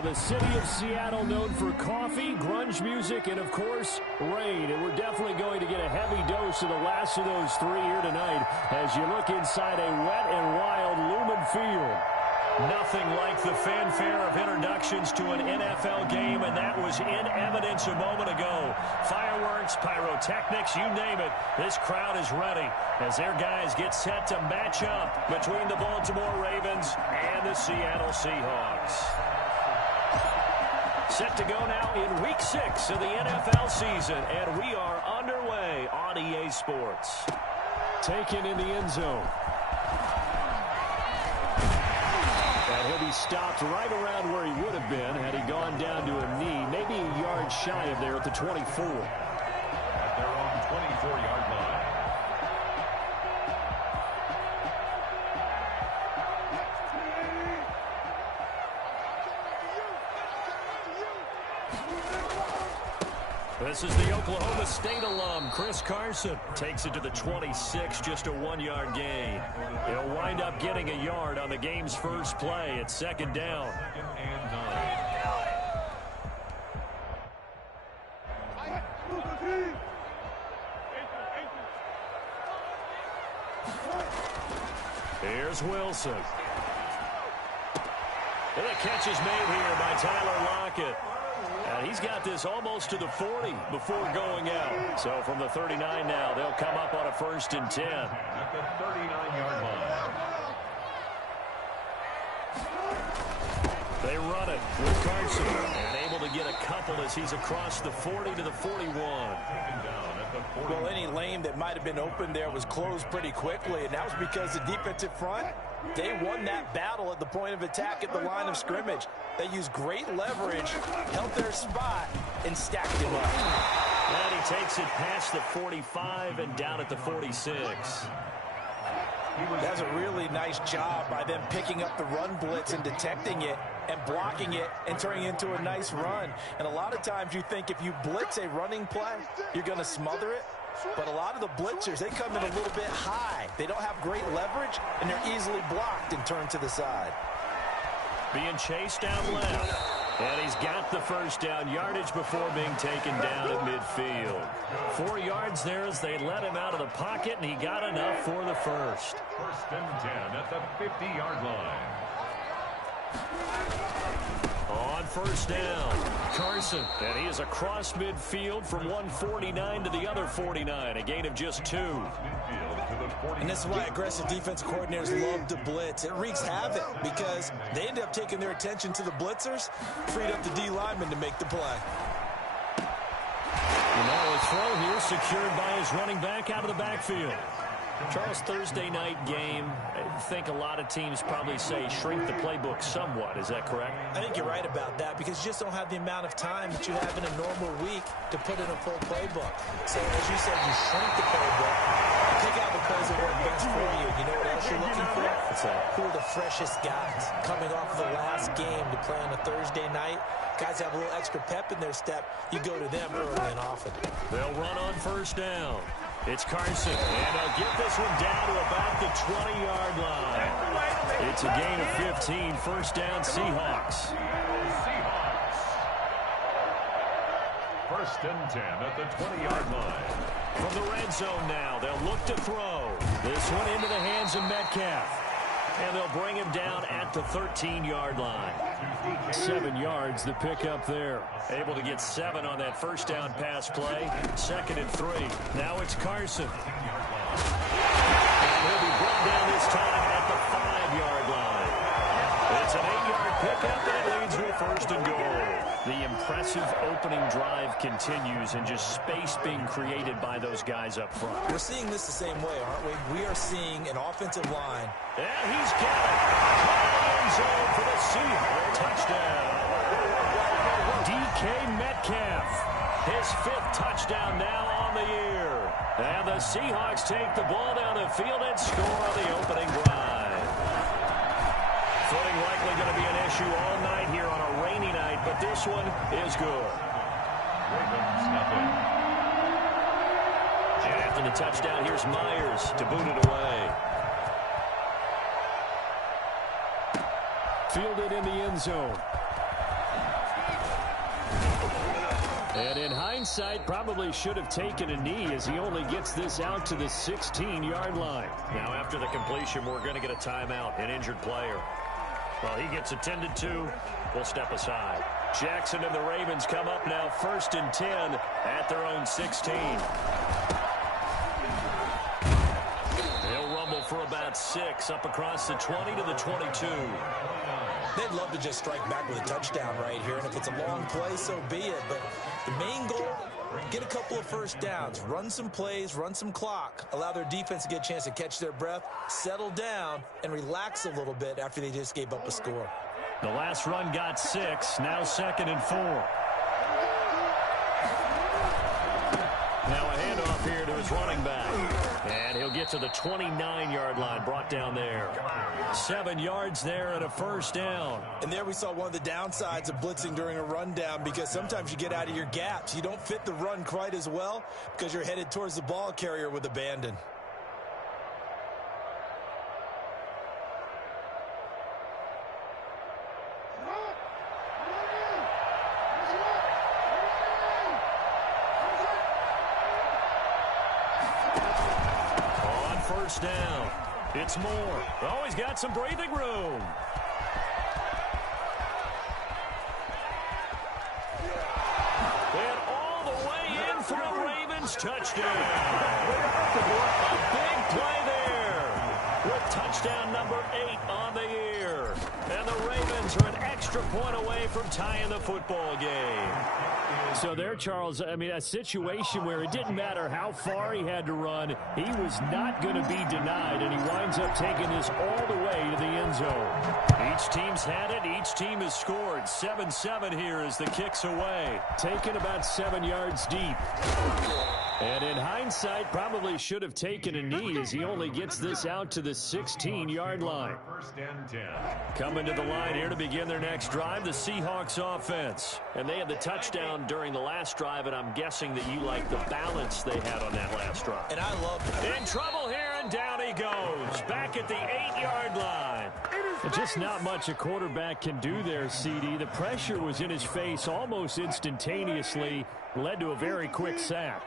Well, the city of Seattle known for coffee, grunge music, and, of course, rain. And we're definitely going to get a heavy dose of the last of those three here tonight as you look inside a wet and wild Lumen Field. Nothing like the fanfare of introductions to an NFL game, and that was in evidence a moment ago. Fireworks, pyrotechnics, you name it. This crowd is ready as their guys get set to match up between the Baltimore Ravens and the Seattle Seahawks. Set to go now in Week 6 of the NFL season, and we are underway on EA Sports. Taken in the end zone. And he'll be stopped right around where he would have been had he gone down to a knee, maybe a yard shy of there at the 24. At their own 24-yard line. This is the Oklahoma State alum, Chris Carson. Takes it to the 26, just a 1-yard gain. He'll wind up getting a yard on the game's first play at second down. Here's Wilson. And the catch is made here by Tyler Lockett. And he's got this almost to the 40 before going out. So from the 39 now, they'll come up on a 1st and 10. At the 39-yard line. They run it with Carson. And able to get a couple as he's across the 40 to the 41. Well, any lane that might have been open there was closed pretty quickly, and that was because the defensive front, they won that battle at the point of attack at the line of scrimmage. They used great leverage, held their spot, and stacked him up. And he takes it past the 45 and down at the 46. That's a really nice job by them picking up the run blitz and detecting it and blocking it and turning it into a nice run. And a lot of times you think if you blitz a running play, you're going to smother it. But a lot of the blitzers, they come in a little bit high. They don't have great leverage, and they're easily blocked and turned to the side. Being chased down left. And he's got the first down yardage before being taken down at midfield. 4 yards there as they let him out of the pocket, and he got enough for the first. 1st and 10 at the 50-yard line. On 1st down, Carson, and he is across midfield from one 49 to the other 49, a gain of just 2. And this is why aggressive defense coordinators love to blitz. It wreaks havoc because they end up taking their attention to the blitzers, freed up the D lineman to make the play. And now a throw here secured by his running back out of the backfield. Charles, Thursday night game, I think a lot of teams probably say shrink the playbook somewhat. Is that correct? I think you're right about that because you just don't have the amount of time that you have in a normal week to put in a full playbook. So as you said, you shrink the playbook, pick out the plays that work best for you. You know what else you're looking for? What's that? Who are the freshest guys coming off the last game to play on a Thursday night? Guys have a little extra pep in their step. You go to them early and often. They'll run on 1st down. It's Carson, and they'll get this one down to about the 20-yard line. It's a gain of 15, 1st down Seahawks. 1st and 10 at the 20-yard line. From the red zone now, they'll look to throw. This one into the hands of Metcalf. And they'll bring him down at the 13-yard line. 7 yards, the pickup there. Able to get 7 on that 1st down pass play. 2nd and 3. Now it's Carson. And he'll be brought down this time at the 5-yard line. It's an 8-yard pickup that leads with 1st and goal. The impressive opening drive continues and just space being created by those guys up front. We're seeing this the same way, aren't we? We are seeing an offensive line. And he's got it. End zone for the Seahawks. Touchdown. DK Metcalf. His 5th touchdown now on the year. And the Seahawks take the ball down the field and score on the opening drive. Footing likely going to be an issue all night here on a rainy night, but this one is good. Ravens nothing. And after the touchdown, here's Myers to boot it away. Fielded in the end zone. And in hindsight, probably should have taken a knee as he only gets this out to the 16-yard line. Now after the completion, we're going to get a timeout, an injured player. Well, he gets attended to. We'll step aside. Jackson and the Ravens come up now 1st and 10 at their own 16. They'll rumble for about 6 up across the 20 to the 22. They'd love to just strike back with a touchdown right here, and if it's a long play, so be it. But the main goal, get a couple of first downs, run some plays, run some clock, allow their defense to get a chance to catch their breath, settle down, and relax a little bit after they just gave up a score. The last run got 6, now 2nd and 4. Now a handoff here to his running back. And he'll get to the 29-yard line, brought down there. 7 yards there and a first down. And there we saw one of the downsides of blitzing during a rundown, because sometimes you get out of your gaps. You don't fit the run quite as well because you're headed towards the ball carrier with abandon. Down. It's Moore. Oh, he's got some breathing room. And all the way in for a Ravens touchdown. A big play there with touchdown number 8 on the year. And the Ravens are an extra point away from tying the football game. So there, Charles, I mean, a situation where it didn't matter how far he had to run, he was not going to be denied, and he winds up taking this all the way to the end zone. Each team's had it. Each team has scored. 7-7 here as the kick's away. Taken about 7 yards deep. And in hindsight, probably should have taken a knee as he only gets this out to the 16-yard line. 1st and 10. Coming to the line here to begin their next drive, the Seahawks offense. And they had the touchdown during the last drive, and I'm guessing that you like the balance they had on that last drive. And I love it. In trouble here, and down he goes. Back at the 8-yard line. Just not much a quarterback can do there, CD. The pressure was in his face almost instantaneously, led to a very quick sack.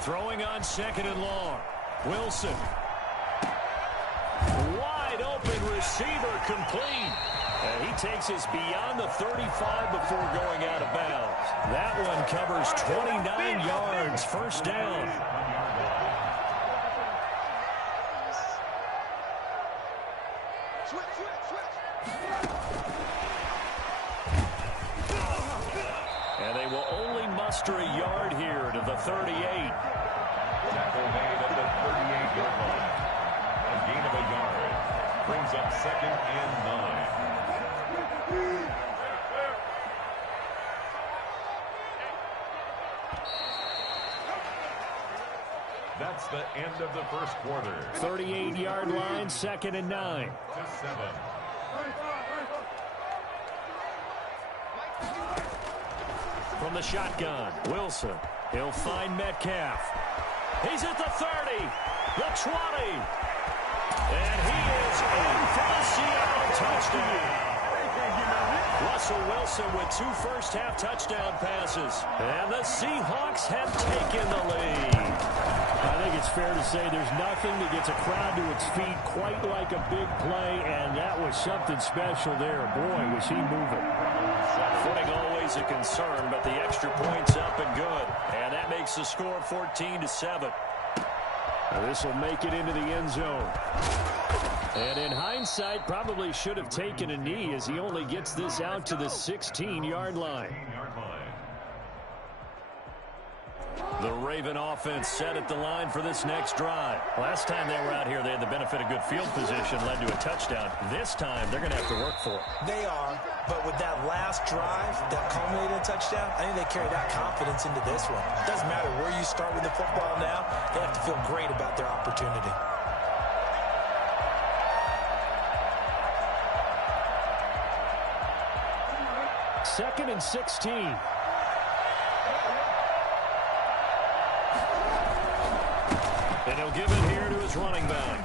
Throwing on 2nd and long. Wilson. Wide open receiver, complete. And he takes us beyond the 35 before going out of bounds. That one covers 29 yards. First down. And they will only muster a yard here to the 38. Tackle made at the 38-yard line. A gain of a yard. Brings up 2nd and 9. That's the end of the first quarter. 38-yard line, 2nd and 9. To 7. From the shotgun, Wilson. He'll find Metcalf. He's at the 30, the 20. And he is in for the Seattle touchdown. Russell Wilson with 2 first-half touchdown passes. And the Seahawks have taken the lead. I think it's fair to say there's nothing that gets a crowd to its feet quite like a big play, and that was something special there. Boy, was he moving. Footing always a concern, but the extra point's up and good. And that makes the score 14-7. This will make it into the end zone. And in hindsight, probably should have taken a knee as he only gets this out to the 16-yard line. The Raven offense set at the line for this next drive. Last time they were out here, they had the benefit of good field position, led to a touchdown. This time, they're going to have to work for it. They are, but with that last drive that culminated in a touchdown, I think they carry that confidence into this one. It doesn't matter where you start with the football now. They have to feel great about their opportunity. Second and 16. he'll give it here to his running back.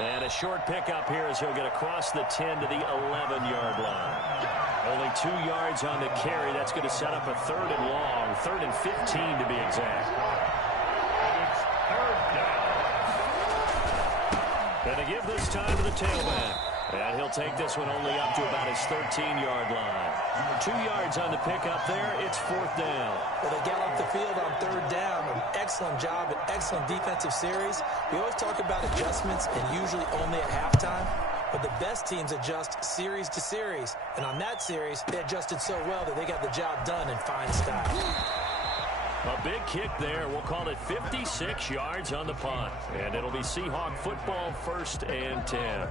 And a short pickup here as he'll get across the 10 to the 11-yard line. Only 2 yards on the carry. That's going to set up a 3rd and long, 3rd and 15 to be exact. It's 3rd down. Going to give this time to the tailback. And he'll take this one only up to about his 13-yard line. 2 yards on the pickup there. It's 4th down. Well, they got off the field on 3rd down. An excellent job, an excellent defensive series. We always talk about adjustments and usually only at halftime. But the best teams adjust series to series. And on that series, they adjusted so well that they got the job done in fine style. A big kick there. We'll call it 56 yards on the punt. And it'll be Seahawk football, 1st and 10.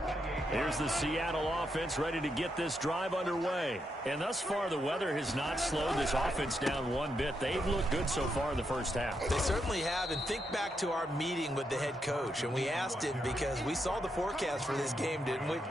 Here's the Seattle offense ready to get this drive underway. And thus far, the weather has not slowed this offense down one bit. They've looked good so far in the first half. They certainly have. And think back to our meeting with the head coach. And we asked him because we saw the forecast for this game, didn't we?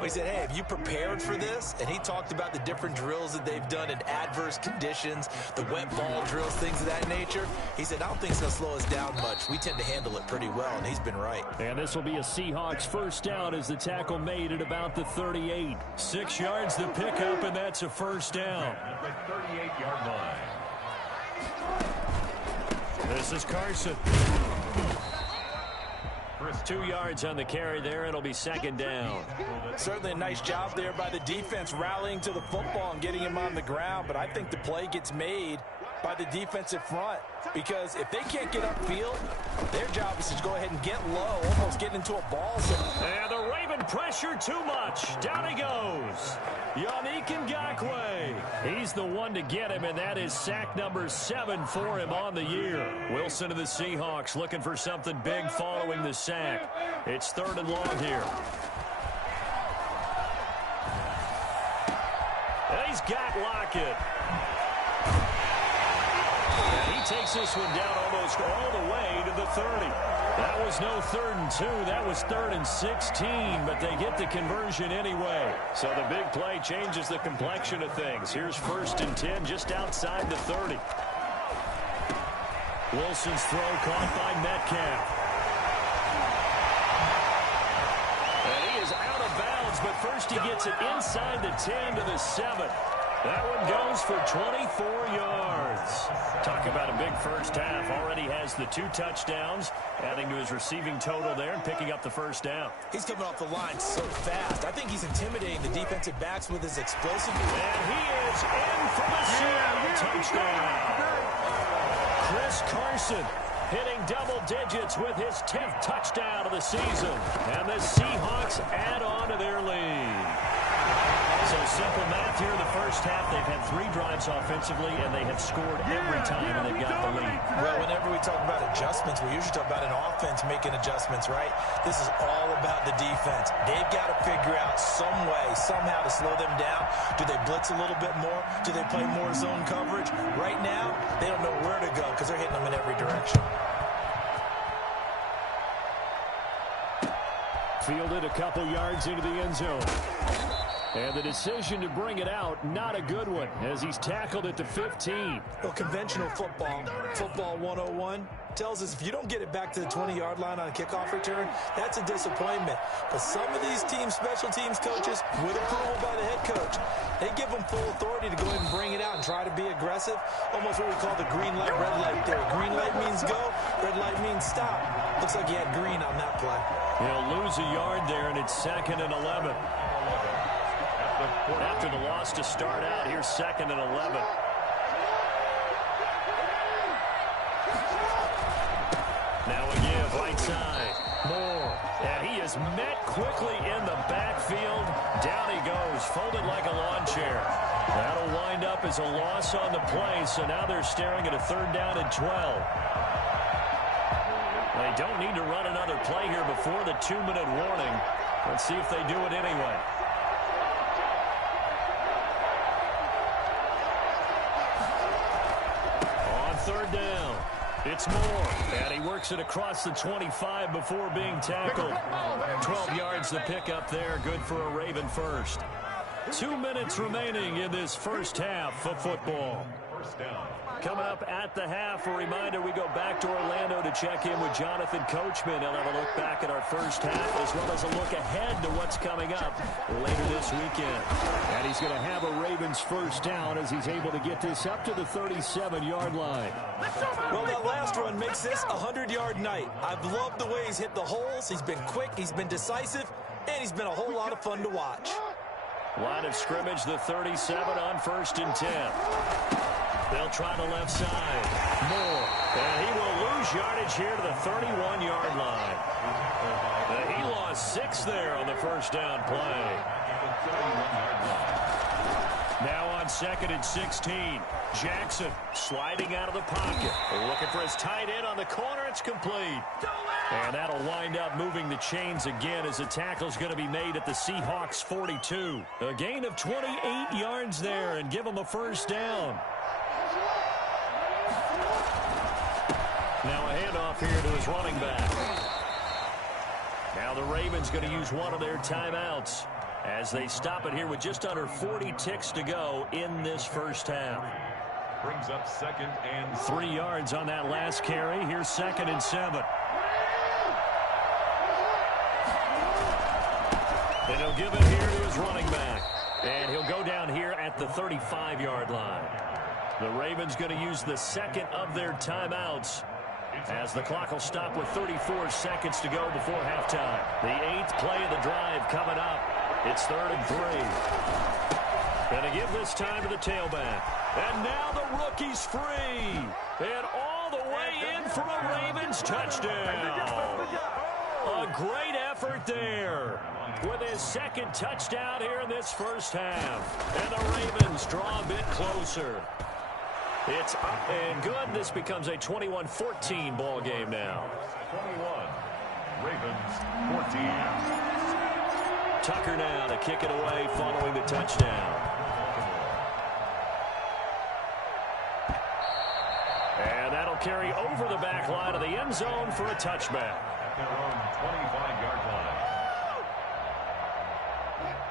We said, hey, have you prepared for this? And he talked about the different drills that they've done in adverse conditions, the wet ball drills, things of that nature. He said, I don't think it's going to slow us down much. We tend to handle it pretty well, and he's been right. And this will be a Seahawks 1st down as the tackle made at about the 38. 6 yards the pickup, and that's a 1st down. At the 38-yard line. This is Carson. 2 yards on the carry there. It'll be 2nd down. Certainly a nice job there by the defense rallying to the football and getting him on the ground, but I think the play gets made by the defensive front because if they can't get upfield, their job is to go ahead and get low, almost getting into a ball zone. And the Raven pressure too much. Down he goes. Yannick Ngakoue. He's the one to get him, and that is sack number 7 for him on the year. Wilson and the Seahawks looking for something big following the sack. It's 3rd and long here. And he's got Lockett. And he takes this one down almost all the way to the 30. That was no 3rd and 2. That was 3rd and 16, but they get the conversion anyway. So the big play changes the complexion of things. Here's 1st and 10 just outside the 30. Wilson's throw caught by Metcalf. And he is out of bounds, but first he gets it inside the 10 to the 7. That one goes for 24 yards. Talk about a big first half. Already has the 2 touchdowns, adding to his receiving total there and picking up the 1st down. He's coming off the line so fast. I think he's intimidating the defensive backs with his explosive. And he is in for the Seattle touchdown. Chris Carson hitting double digits with his 10th touchdown of the season. And the Seahawks add on to their lead. So simple math here in the first half. They've had 3 drives offensively, and they have scored every time, and they've got the lead. Well, whenever we talk about adjustments, we usually talk about an offense making adjustments, right? This is all about the defense. They've got to figure out some way, somehow to slow them down. Do they blitz a little bit more? Do they play more zone coverage? Right now, they don't know where to go because they're hitting them in every direction. Fielded a couple yards into the end zone. And the decision to bring it out, not a good one, as he's tackled at the 15. Well, conventional football 101, tells us if you don't get it back to the 20-yard line on a kickoff return, that's a disappointment. But some of these teams, special teams coaches, with approval by the head coach, they give them full authority to go ahead and bring it out and try to be aggressive. Almost what we call the green light, red light theory. Green light means go, red light means stop. Looks like he had green on that play. He'll lose a yard there, and it's 2nd and 11. After the loss to start out, here's 2nd and 11. Now a give, right side. Moore. And he is met quickly in the backfield. Down he goes, folded like a lawn chair. That'll wind up as a loss on the play, so now they're staring at a 3rd down and 12. They don't need to run another play here before the 2-minute warning. Let's see if they do it anyway. On 3rd down, it's Moore, and he works it across the 25 before being tackled. 12 yards the pickup there, good for a Raven first. 2 minutes remaining in this first half of football. First down. Coming up at the half, a reminder, we go back to Orlando to check in with Jonathan Coachman. He'll have a look back at our first half as well as a look ahead to what's coming up later this weekend. And he's going to have a Ravens first down as he's able to get this up to the 37-yard line. Well, that last run makes this a 100-yard night. I've loved the way he's hit the holes. He's been quick, he's been decisive, and he's been a whole lot of fun to watch. Line of scrimmage, the 37 on 1st and 10. They'll try the left side. Moore. And he will lose yardage here to the 31-yard line. He lost 6 there on the first down play. Now on 2nd and 16. Jackson sliding out of the pocket. Looking for his tight end on the corner. It's complete. And that'll wind up moving the chains again as the tackle's going to be made at the Seahawks 42. A gain of 28 yards there and give them a first down. Now a handoff here to his running back. Now the Ravens going to use one of their timeouts as they stop it here with just under 40 ticks to go in this first half. Brings up 2nd and 3 yards on that last carry. Here's 2nd and 7. And he'll give it here to his running back. And he'll go down here at the 35-yard line. The Ravens going to use the second of their timeouts as the clock will stop with 34 seconds to go before halftime. The 8th play of the drive coming up. It's 3rd and 3. Going to give this time to the tailback. And now the rookie's free. And all the way in for a Ravens touchdown. A great effort there with his 2nd touchdown here in this first half. And the Ravens draw a bit closer. It's up and good. This becomes a 21-14 ball game now. 21. Ravens 14. Tucker now to kick it away following the touchdown. And that'll carry over the back line of the end zone for a touchback. At their own 25-yard line.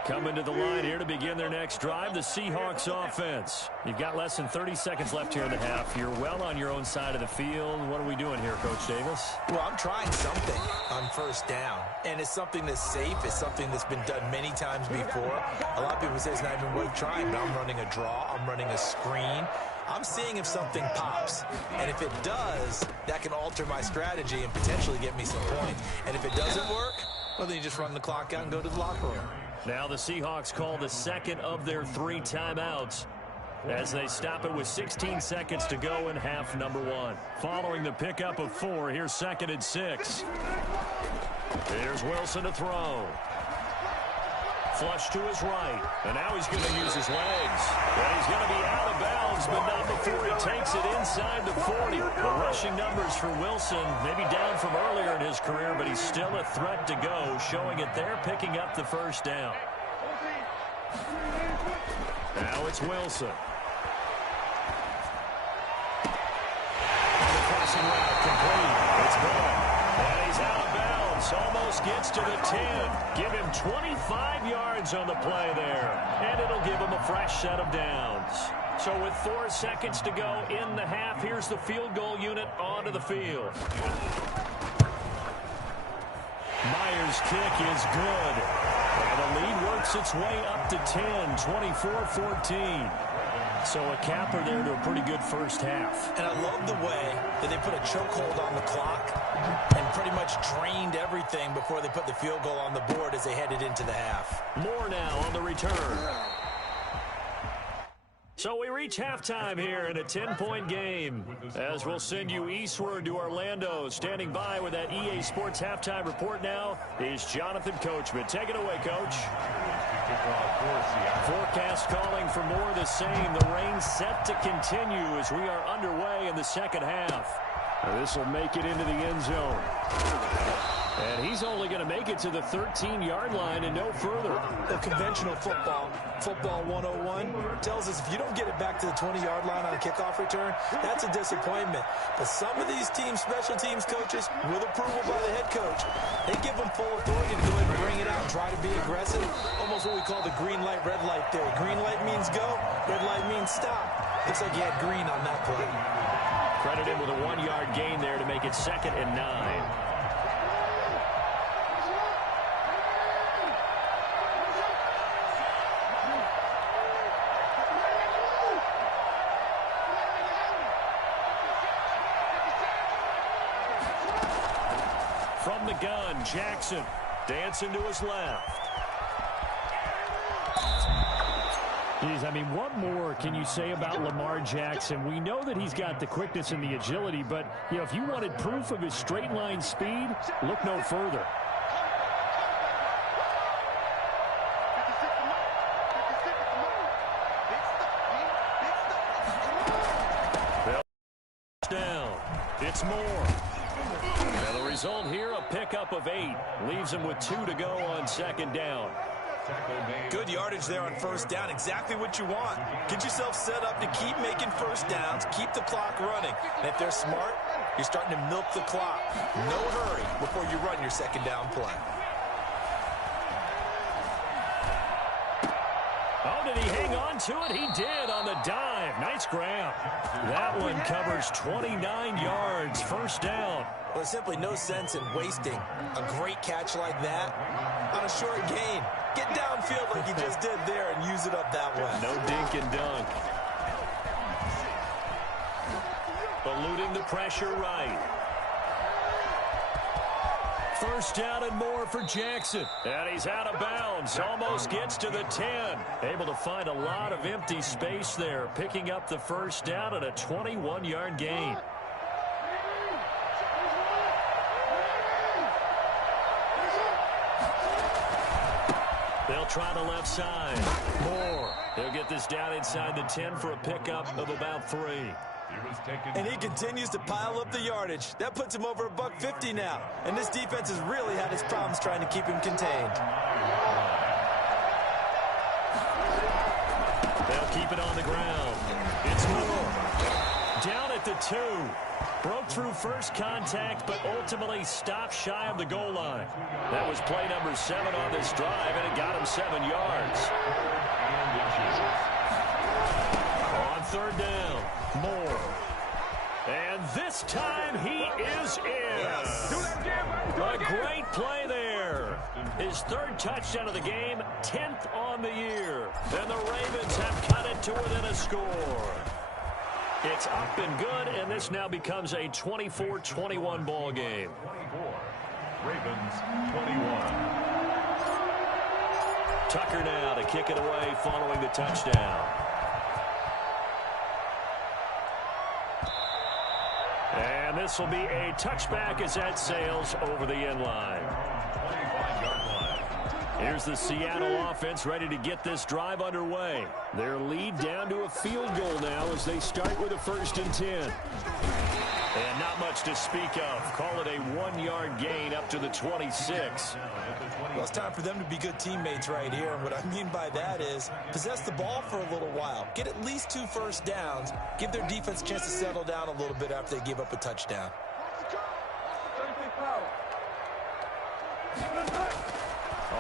Coming to the line here to begin their next drive, the Seahawks offense. You've got less than 30 seconds left here in the half. You're well on your own side of the field. What are we doing here, Coach Davis? Well, I'm trying something on first down, and it's something that's safe. It's something that's been done many times before. A lot of people say it's not even worth trying, but I'm running a draw. I'm running a screen. I'm seeing if something pops, and if it does, that can alter my strategy and potentially get me some points. And if it doesn't work, well, then you just run the clock out and go to the locker room. Now the Seahawks call the second of their 3 timeouts as they stop it with 16 seconds to go in half number 1. Following the pickup of 4, here's 2nd and 6. Here's Wilson to throw. Flush to his right. And now he's going to use his legs. And he's going to be out of bounds, but not before he takes it inside the 40. The rushing numbers for Wilson, maybe down from earlier in his career, but he's still a threat to go, showing it there, picking up the first down. Now it's Wilson. The passing route complete. It's gone. And he's out of bounds. Almost gets to the 10. Give him 25 yards on the play there. And it'll give him a fresh set of downs. So with 4 seconds to go in the half, here's the field goal unit onto the field. Myers' kick is good. And the lead works its way up to 10, 24-14. So a capper there to a pretty good first half. And I love the way that they put a chokehold on the clock and pretty much drained everything before they put the field goal on the board as they headed into the half. More now on the return. So we reach halftime here in a 10-point game as we'll send you eastward to Orlando. Standing by with that EA Sports halftime report now is Jonathan Coachman. Take it away, Coach. Forecast calling for more of the same. The rain set to continue as we are underway in the second half. This will make it into the end zone. And he's only going to make it to the 13-yard line and no further. The conventional football 101, tells us if you don't get it back to the 20-yard line on a kickoff return, that's a disappointment. But some of these teams, special teams coaches, with approval by the head coach, they give them full authority to go ahead and bring it out and try to be aggressive. Almost what we call the green light, red light theory. Green light means go, red light means stop. Looks like he had green on that play. Credit him with a 1-yard gain there to make it 2nd and 9. From the gun, Jackson dancing to his left. Geez, I mean, what more can you say about Lamar Jackson? We know that he's got the quickness and the agility, but, you know, if you wanted proof of his straight line speed, look no further. Down. It's Moore. And the result here, a pickup of 8. Leaves him with 2 to go on 2nd down. Good yardage there on 1st down. Exactly what you want. Get yourself set up to keep making 1st downs, keep the clock running. And if they're smart, you're starting to milk the clock. No hurry before you run your 2nd down play. Oh, did he hang on to it? He did on the dive. Nice grab. That one covers 29 yards. 1st down. Well, there's simply no sense in wasting a great catch like that on a short gain. Get downfield like you just did there and use it up that way. No dink and dunk. Eluding the pressure right. 1st down and more for Jackson. And he's out of bounds. Almost gets to the 10. Able to find a lot of empty space there. Picking up the 1st down and a 21-yard gain. They'll try the left side. Moore. They'll get this down inside the 10 for a pickup of about 3. And he continues to pile up the yardage. That puts him over $150 now. And this defense has really had its problems trying to keep him contained. They'll keep it on the ground. It's Moore. Down at the 2. Broke through first contact, but ultimately stopped shy of the goal line. That was play number 7 on this drive, and it got him 7 yards. On 3rd down, Moore. And this time he is in. A great play there. His 3rd touchdown of the game, 10th on the year. And the Ravens have cut it to within a score. It's up and good, and this now becomes a 24-21 ball game. 24. Ravens 21. Tucker now to kick it away following the touchdown. And this will be a touchback as that sails over the end line. 25-yard line. Here's the Seattle offense ready to get this drive underway. Their lead down to a field goal now as they start with a 1st and 10. And not much to speak of. Call it a 1-yard gain up to the 26. Well, it's time for them to be good teammates right here. And what I mean by that is possess the ball for a little while. Get at least 2 1st downs. Give their defense a chance to settle down a little bit after they give up a touchdown.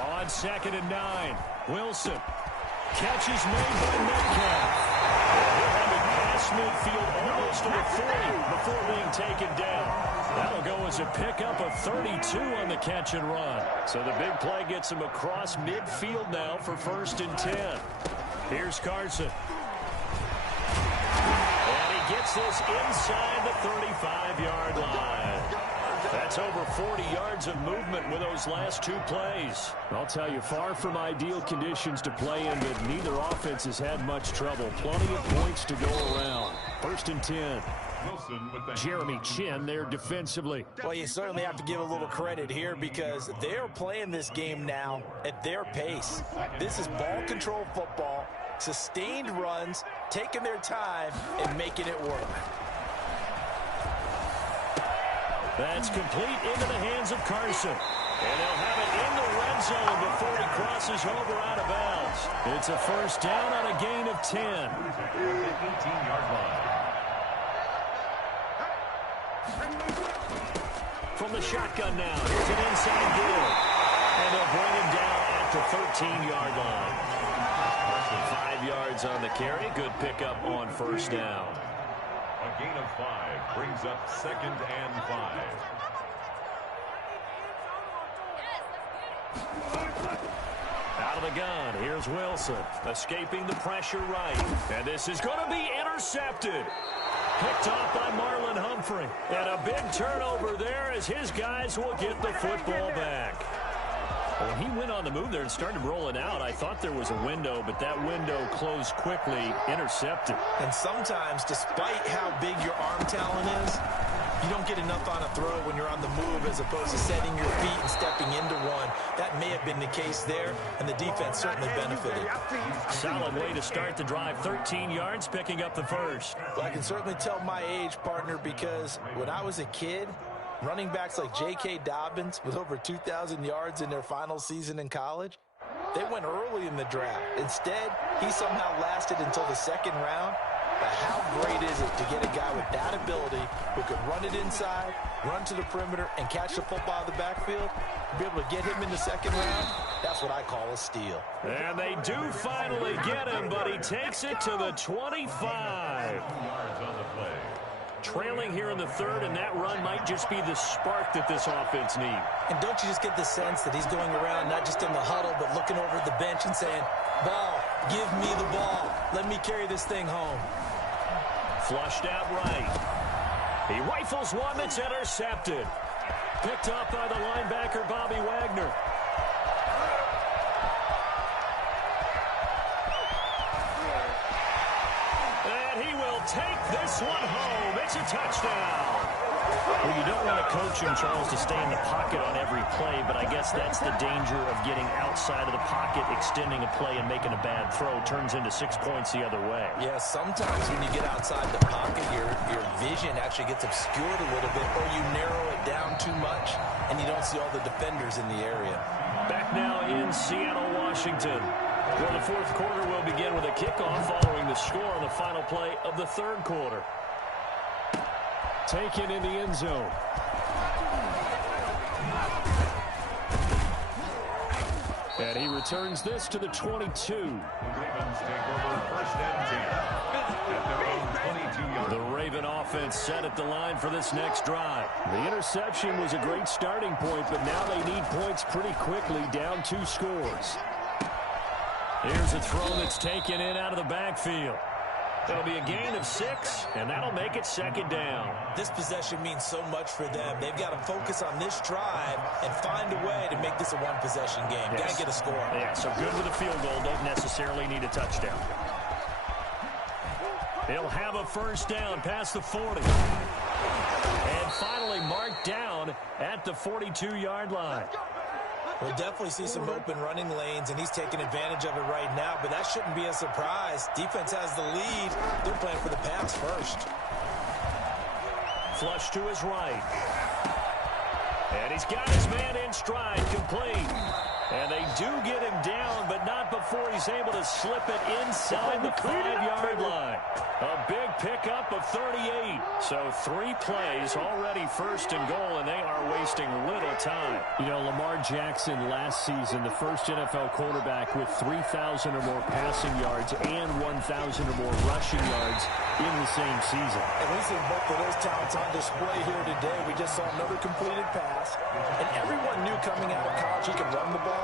On 2nd and 9, Wilson. Catch is made by Metcalf. He'll have it past midfield almost to the 40 before being taken down. That'll go as a pickup of 32 on the catch and run. So the big play gets him across midfield now for 1st and 10. Here's Carson. And he gets this inside the 35-yard line. That's over 40 yards of movement with those last 2 plays. I'll tell you, far from ideal conditions to play in, but neither offense has had much trouble. Plenty of points to go around. 1st and 10. Wilson with the Jeremy Chin there defensively. Well, you certainly have to give a little credit here because they're playing this game now at their pace. This is ball control football, sustained runs, taking their time, and making it work. That's complete into the hands of Carson. And they'll have it in the red zone before he crosses over out of bounds. It's a 1st down on a gain of 10. 18-yard line. From the shotgun now, here's an inside give. And they'll bring him down at the 13-yard line. 5 yards on the carry. Good pickup on 1st down. A gain of 5 brings up 2nd and 5. Out of the gun, here's Wilson, escaping the pressure right. And this is going to be intercepted. Picked off by Marlon Humphrey. And a big turnover there as his guys will get the football back. When he went on the move there and started rolling out, I thought there was a window, but that window closed quickly, intercepted. And sometimes, despite how big your arm talent is, you don't get enough on a throw when you're on the move as opposed to setting your feet and stepping into one. That may have been the case there, and the defense certainly benefited. Solid way to start the drive. 13 yards, picking up the first. Well, I can certainly tell my age, partner, because when I was a kid, running backs like J.K. Dobbins with over 2,000 yards in their final season in college, they went early in the draft. Instead, he somehow lasted until the 2nd round. But how great is it to get a guy with that ability who can run it inside, run to the perimeter, and catch the football out of the backfield? Be able to get him in the 2nd round, that's what I call a steal. And they do finally get him, but he takes it to the 25. Yards on the play. Trailing here in the 3rd, and that run might just be the spark that this offense needs. And don't you just get the sense that he's going around not just in the huddle, but looking over at the bench and saying, ball, give me the ball. Let me carry this thing home. Flushed out right. He rifles one that's intercepted. Picked up by the linebacker, Bobby Wagner. And he will take this one home. It's a touchdown. Well, you don't want to coach him, Charles, to stay in the pocket on every play, but I guess that's the danger of getting outside of the pocket, extending a play, and making a bad throw. Turns into 6 points the other way. Yeah, sometimes when you get outside the pocket, your vision actually gets obscured a little bit, or you narrow it down too much, and you don't see all the defenders in the area. Back now in Seattle, Washington. Well, the 4th quarter will begin with a kickoff following the score on the final play of the 3rd quarter. Taken in the end zone. And he returns this to the 22. The Ravens take over 1st and 10 at their own 22-yard. The Raven offense set at the line for this next drive. The interception was a great starting point, but now they need points pretty quickly, down 2 scores. Here's a throw that's taken in out of the backfield. It'll be a gain of 6, and that'll make it 2nd down. This possession means so much for them. They've got to focus on this drive and find a way to make this a one-possession game. Yes. Got to get a score. Yeah, so good with a field goal. Don't necessarily need a touchdown. He'll have a 1st down past the 40. And finally marked down at the 42-yard line. We'll definitely see some open running lanes, and he's taking advantage of it right now, but that shouldn't be a surprise. Defense has the lead. They're playing for the pass first. Flush to his right. And he's got his man in stride, complete. And they do get him down, but not before he's able to slip it inside the 5-yard line. A big pickup of 38. So 3 plays already 1st and goal, and they are wasting little time. You know, Lamar Jackson last season, the first NFL quarterback with 3,000 or more passing yards and 1,000 or more rushing yards in the same season. And we see both of those talents on display here today. We just saw another completed pass, and everyone knew coming out of college he could run the ball.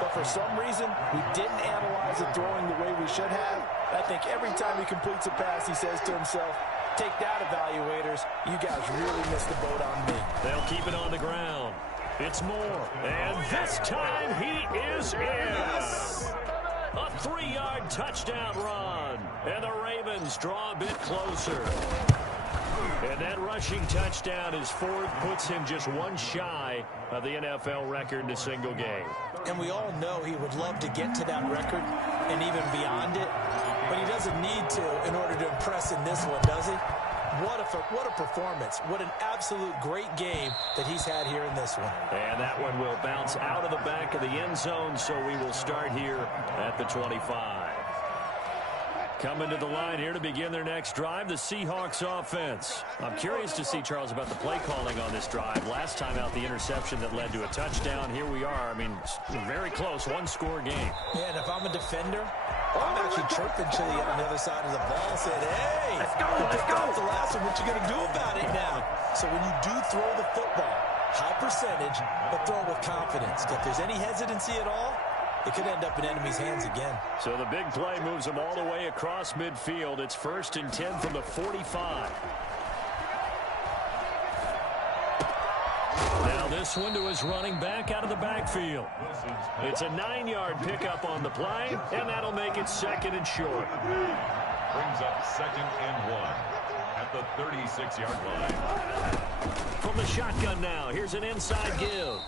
But for some reason, we didn't analyze it throwing the way we should have. I think every time he completes a pass, he says to himself, take that, evaluators. You guys really missed the boat on me. They'll keep it on the ground. It's Moore. And this time he is in. A 3-yard touchdown run. And the Ravens draw a bit closer. And that rushing touchdown is 4th, puts him just 1 shy of the NFL record in a single game. And we all know he would love to get to that record and even beyond it, but he doesn't need to in order to impress in this one, does he? What a performance. What an absolute great game that he's had here in this one. And that one will bounce out of the back of the end zone, so we will start here at the 25. Coming to the line here to begin their next drive, the Seahawks offense. I'm curious to see, Charles, about the play calling on this drive. Last time out, the interception that led to a touchdown. Here we are. I mean, very close, one-score game. Yeah, and if I'm a defender, I'm actually chirping Chili on the other side of the ball and saying, hey, let's go. The last one, what you going to do about it now? So when you do throw the football, high percentage, but throw it with confidence. If there's any hesitancy at all, it could end up in enemy's hands again. So the big play moves them all the way across midfield. It's 1st and 10 from the 45. Now this one to his running back out of the backfield. It's a 9-yard pickup on the play, and that'll make it 2nd and short. Brings up 2nd and 1 at the 36-yard line. From the shotgun now, here's an inside give.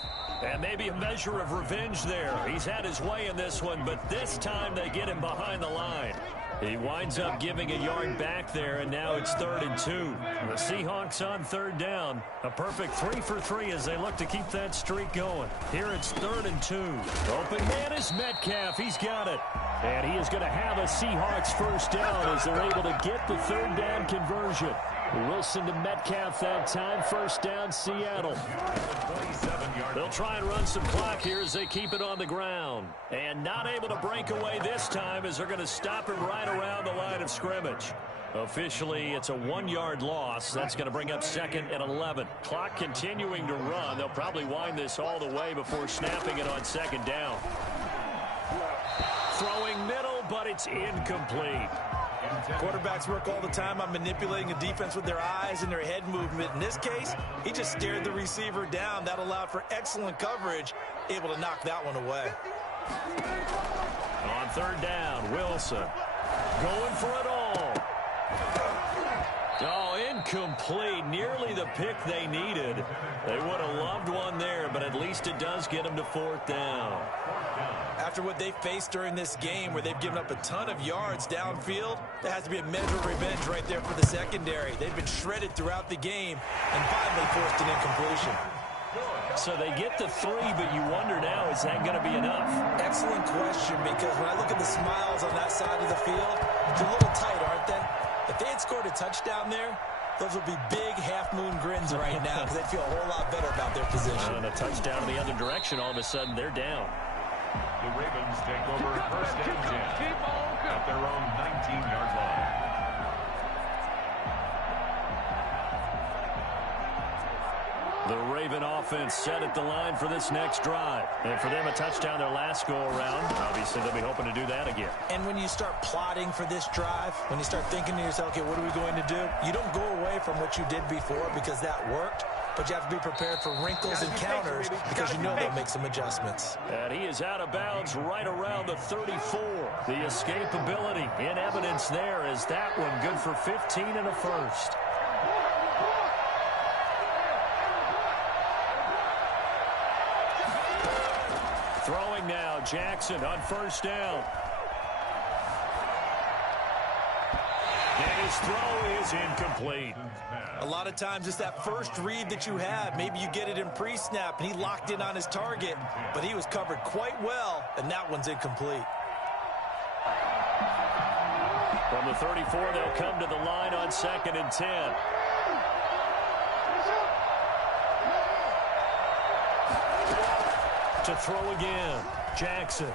And maybe a measure of revenge there. He's had his way in this one, but this time they get him behind the line. He winds up giving a yard back there, and now it's 3rd and 2. The Seahawks on 3rd down. A perfect 3 for 3 as they look to keep that streak going. Here it's 3rd and 2. Open man is Metcalf. He's got it. And he is going to have a Seahawks 1st down as they're able to get the 3rd down conversion. Wilson to Metcalf that time. 1st down, Seattle. They'll try and run some clock here as they keep it on the ground. And not able to break away this time as they're going to stop him right around the line of scrimmage. Officially, it's a 1-yard loss. That's going to bring up 2nd and 11. Clock continuing to run. They'll probably wind this all the way before snapping it on 2nd down. Throwing middle, but it's incomplete. Quarterbacks work all the time on manipulating a defense with their eyes and their head movement. In this case, he just stared the receiver down. That allowed for excellent coverage, able to knock that one away. On 3rd down, Wilson going for it all. Oh, incomplete. Nearly the pick they needed. They would have loved one there, but at least it does get them to 4th down. After what they faced during this game where they've given up a ton of yards downfield, there has to be a measure of revenge right there for the secondary. They've been shredded throughout the game and finally forced an incompletion. So they get the 3, but you wonder now, is that going to be enough? Excellent question, because when I look at the smiles on that side of the field, they're a little tight, aren't they? If they had scored a touchdown there, those would be big half-moon grins right now because they'd feel a whole lot better about their position. And a touchdown in the other direction, all of a sudden they're down. The Ravens take over 1st and 10 at their own 19-yard line. The Raven offense set at the line for this next drive. And for them, a touchdown their last go-around. Obviously, they'll be hoping to do that again. And when you start plotting for this drive, when you start thinking to yourself, okay, what are we going to do? You don't go away from what you did before because that worked. But you have to be prepared for wrinkles and counters because you know they'll make some adjustments. And he is out of bounds right around the 34. The escapability in evidence there is that one good for 15 and a 1st. Throwing now, Jackson on 1st down. And his throw is incomplete. A lot of times it's that first read that you have. Maybe you get it in pre-snap, and he locked in on his target, but he was covered quite well, and that one's incomplete. From the 34, they'll come to the line on 2nd and 10. To throw again, Jackson.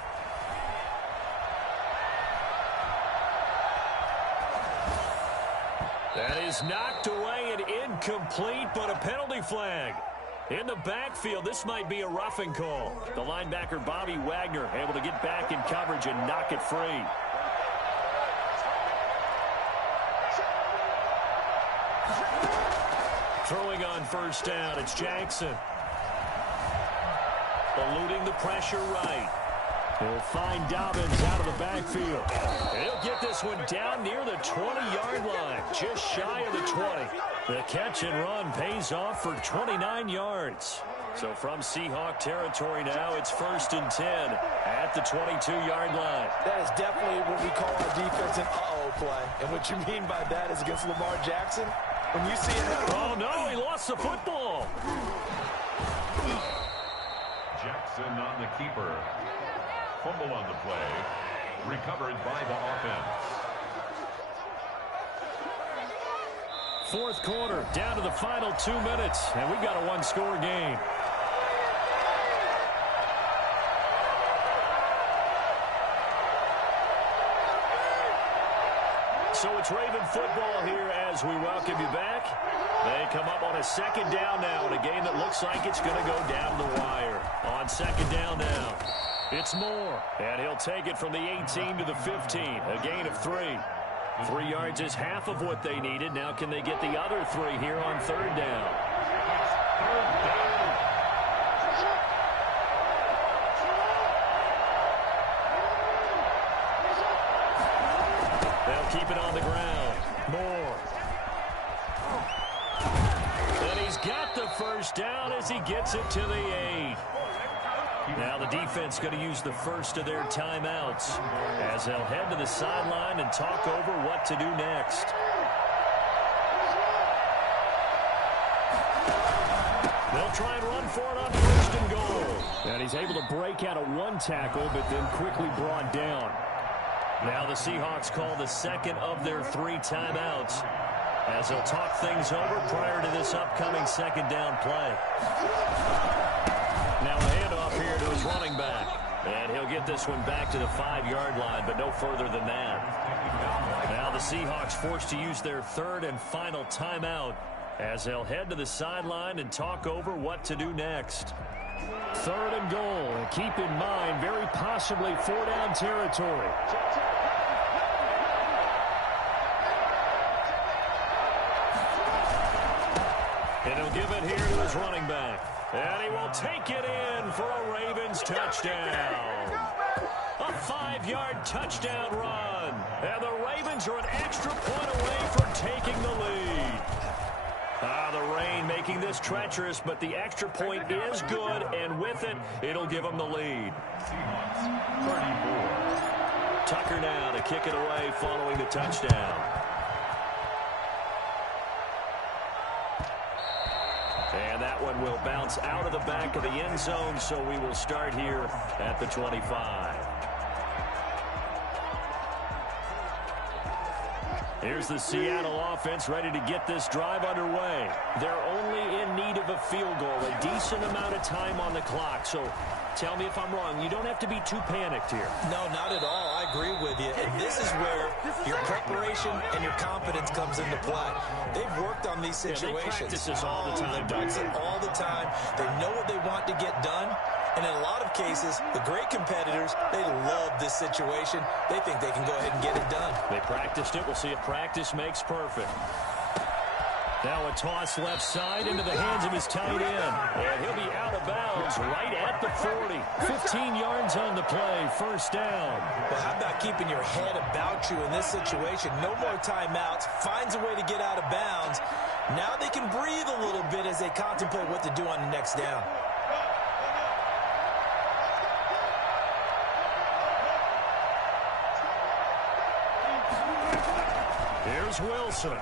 That is knocked away and incomplete, but a penalty flag. In the backfield, this might be a roughing call. The linebacker, Bobby Wagner, able to get back in coverage and knock it free. Throwing on 1st down, it's Jackson. Eluding the pressure right. He'll find Dobbins out of the backfield. He'll get this one down near the 20-yard line, just shy of the 20. The catch and run pays off for 29 yards. So from Seahawk territory now, it's 1st and 10 at the 22-yard line. That is definitely what we call our defense an uh-oh play. And what you mean by that is against Lamar Jackson, when you see it happen. Oh, no, he lost the football. Jackson on the keeper. Fumble on the play. Recovered by the offense. Fourth quarter, down to the final 2 minutes, and we've got a one-score game. So it's Raven football here as we welcome you back. They come up on a second down now in a game that looks like it's going to go down the wire. On second down now, it's Moore, and he'll take it from the 18 to the 15, a gain of 3. 3 yards is half of what they needed. Now can they get the other 3 here on third down? They'll keep it on the ground. Moore. And he's got the first down as he gets it to the 8. Now the defense going to use the first of their timeouts as they'll head to the sideline and talk over what to do next. They'll try and run for it on first and goal. And he's able to break out of one tackle, but then quickly brought down. Now the Seahawks call the second of their 3 timeouts as they'll talk things over prior to this upcoming second down play. Now a handoff here to his running back. And he'll get this one back to the 5-yard line, but no further than that. Now the Seahawks forced to use their third and final timeout as they'll head to the sideline and talk over what to do next. Third and goal. And keep in mind, very possibly 4-down territory. And he'll give it here to his running back. And he will take it in for a Ravens touchdown. A 5-yard touchdown run. And the Ravens are an extra point away from taking the lead. The rain making this treacherous, but the extra point is good, and with it, it'll give them the lead. Seahawks, 34. Tucker now to kick it away following the touchdown. And that one will bounce out of the back of the end zone, so we will start here at the 25. Here's the Seattle offense ready to get this drive underway. They're only in need of a field goal, a decent amount of time on the clock. So tell me if I'm wrong. You don't have to be too panicked here. No, not at all. I agree with you. And this is where your preparation and your confidence comes into play. They've worked on these situations. Yeah, they practice this all the time. They practice it all the time. They know what they want to get done. And in a lot of cases, the great competitors, they love this situation. They think they can go ahead and get it done. They practiced it. We'll see if practice makes perfect. Now a toss left side into the hands of his tight end. And he'll be out of bounds right at the 40. 15 yards on the play. First down. Well, how about keeping your head about you in this situation? No more timeouts. Finds a way to get out of bounds. Now they can breathe a little bit as they contemplate what to do on the next down. Here's Wilson.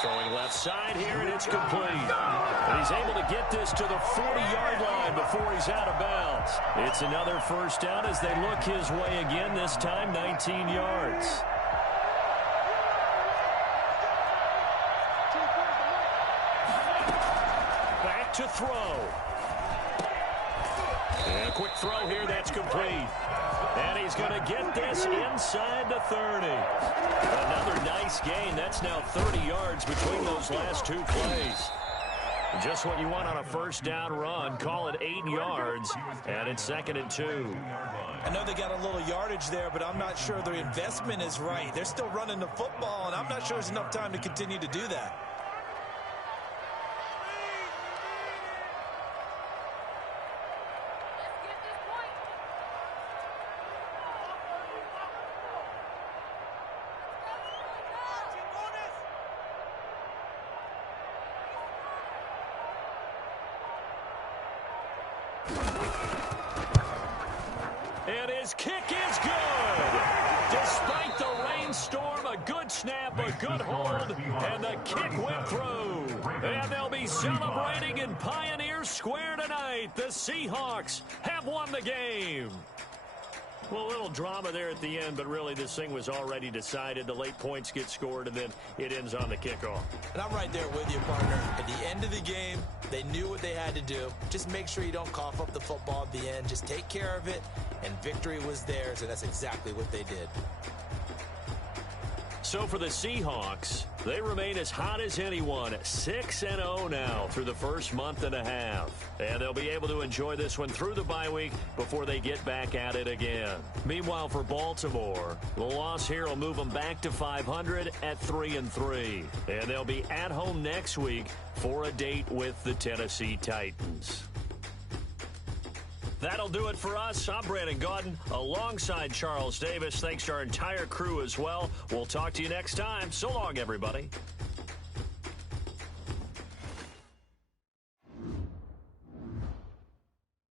Throwing left side here, and it's complete. And he's able to get this to the 40-yard line before he's out of bounds. It's another first down as they look his way again, this time 19 yards. Back to throw. And a quick throw here, that's complete. And he's going to get this inside the 30. Another nice gain. That's now 30 yards between those last 2 plays. Just what you want on a first down run. Call it 8 yards, and it's 2nd and 2. I know they got a little yardage there, but I'm not sure their investment is right. They're still running the football, and I'm not sure there's enough time to continue to do that. And his kick is good. Despite the rainstorm, a good snap, a good hold, and the kick went through. And they'll be celebrating in Pioneer Square tonight. The Seahawks have won the game. Well, a little drama there at the end, but really this thing was already decided. The late points get scored, and then it ends on the kickoff. And I'm right there with you, partner. At the end of the game, they knew what they had to do. Just make sure you don't cough up the football at the end. Just take care of it, and victory was theirs, and that's exactly what they did. So for the Seahawks, they remain as hot as anyone, 6-0 now through the first month and a half. And they'll be able to enjoy this one through the bye week before they get back at it again. Meanwhile, for Baltimore, the loss here will move them back to 500 at 3-3. And they'll be at home next week for a date with the Tennessee Titans. That'll do it for us. I'm Brandon Gaudin alongside Charles Davis. Thanks to our entire crew as well. We'll talk to you next time. So long, everybody.